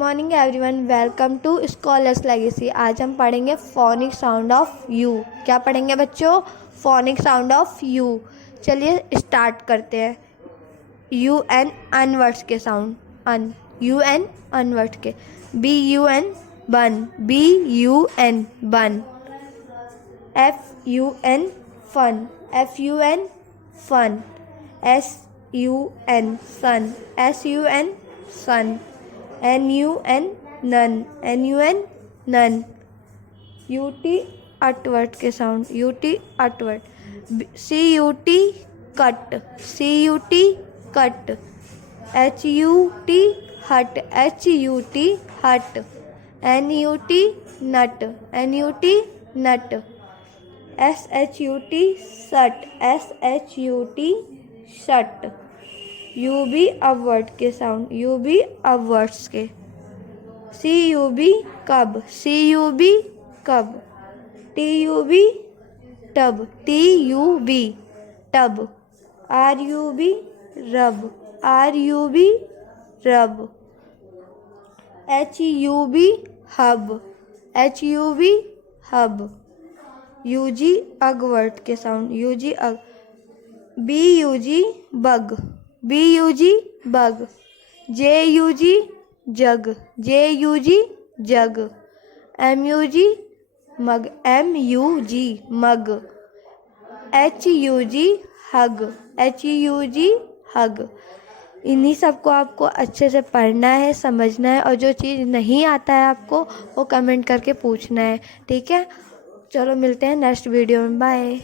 Morning everyone, welcome to scholars legacy. आज हम पढ़ेंगे फोनिक साउंड ऑफ यू। क्या पढ़ेंगे बच्चों? Phonic sound of U. चलिए स्टार्ट करते हैं। यू एन अन वर्ड्स के sound. Un, U N un words के। B U N bun, B U N bun. F U N fun, F U N fun. S U N sun, S U N sun. NUN nun, NUN nun. UT ut word के sound, UT ut word. CUT cut, CUT cut. HUT hut, HUT hut. NUT nut, NUT नट। SHUT सट, SHUT shut. UB award के sound, UB awards के। CUB कब, CUB कब। TUB tub, TUB tub. RUB रब, RUB रब। HUB hub, HUB hub. UG अगवर्ड के sound, UG अग। BUG bug, BUG bug. JUG जग, JUG जग। MUG मग, MUG मग। HUG हग, HUG हग। इन्हीं सबको आपको अच्छे से पढ़ना है, समझना है, और जो चीज़ नहीं आता है आपको वो कमेंट करके पूछना है। ठीक है, चलो मिलते हैं नेक्स्ट वीडियो में। बाय।